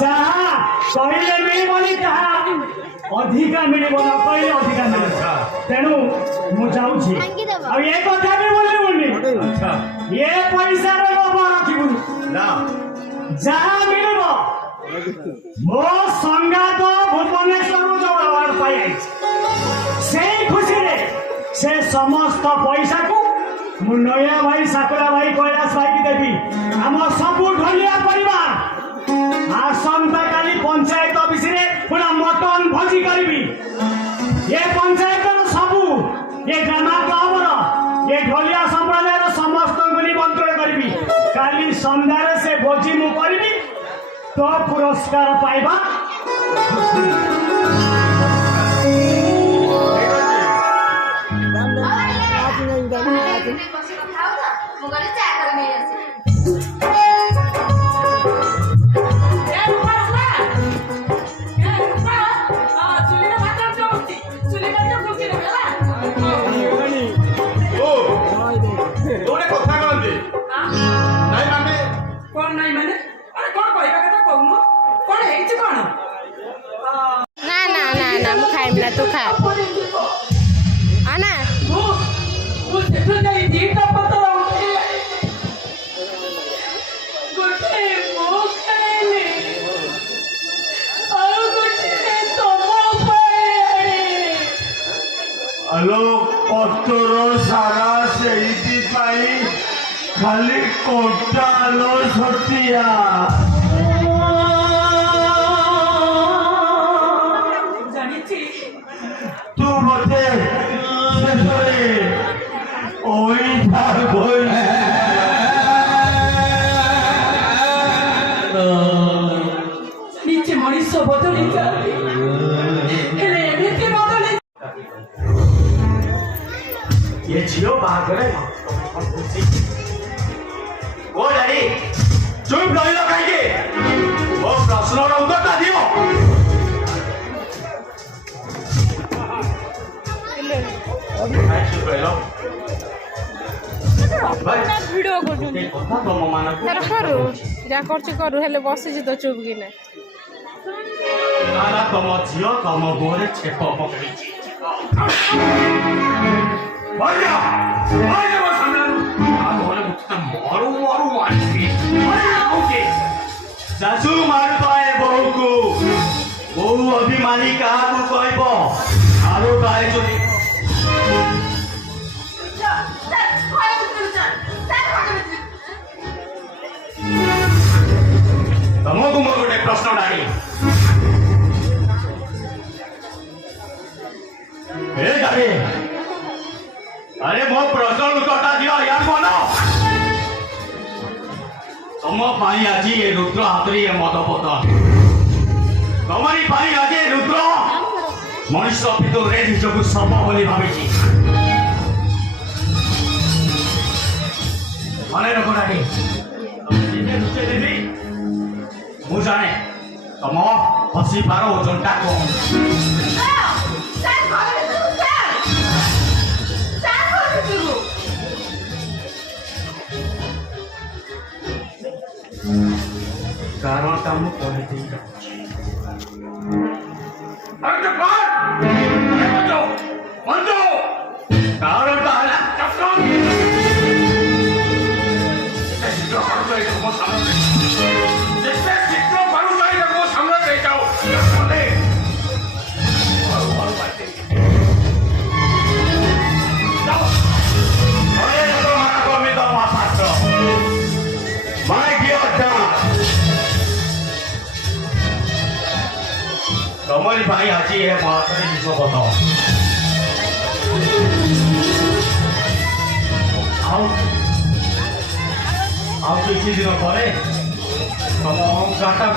जहाँ कहले मिलबनी ताहा अधिका मिलबो न कहले अधिका मिलबो तेणु मु जाउछि अब ये कथा भी बोलली बोलनी अच्छा ये पैसा रे बाबा रखिबुनी ना जहाँ मिलबो मो संगात भुवनेश्वर जोड़वार पाई से खुशी रे से समस्त पैसा को मु नया भाई साकुरा भाई कैलाश भाई की देवी आम सबू ढलिया परिवार आसंता काली पंचायत ऑफिस रे पूरा मटन भोजी करबी ये पंचायत सबू ये ग्राम हमर ये ढलिया संप्रदायर समस्त को निमंत्रण करबी काली संध्यारे से भोजी मु करबी तो पुरस्कार पाइबा तू खा आना আলো পত্তর সারা সেইটি পাই খালি কোটা আলো সতিয়া তু বটে শেষরে ওই থাকবই নিচে মଣିষ বদলি যাবে হেলে এমনিতে বদলি ये जियो बागरे ओ डैडी चुप रहिलो काहे ओ प्रश्नर उत्तर दियो चुप रहिलो ভিডিও করছুনি কথা তম মান তার করু যা করছি করু হেলে বসিছি তো চুপ কিনা কালা তম ঝিও তম গোরে ছেপ পকাইছি Vaya! Vaya mo samlan! Ako wala mo kita maru manisi. Vaya okay. Sasu maru tae bohu ko. Bohu abhimani kahaku kaibo. Aru tae jodi. ତମକୁ ମୋର ଗୋଟେ ପ୍ରଶ୍ନ ଡାକି ଏ ଡାକି अरे मो प्रश्न उत्तरटा दियो यार बोलो तुम पाई आज ये रुद्र हातरी ये मद पतन तमरी पाई आज ये रुद्र मनुष्य भितर रे निजको सब बोली भाबिची मने रखोडानी जिते दुचे देबी मु जाने तम हसी पारो ओजनटा को कारण काम कोने दी अरे बात मंजो मंजो कारण का है कस्टम चित्र करू गए वो सामने जिससे चित्र करू गए वो सामने ले जाओ बोले और बातें जाओ अरे तो मारा को में तो वापस माय गियर तमरी भाई आज ये महातरी विश्व बताओ आओ किसी दिन पर तम गाटा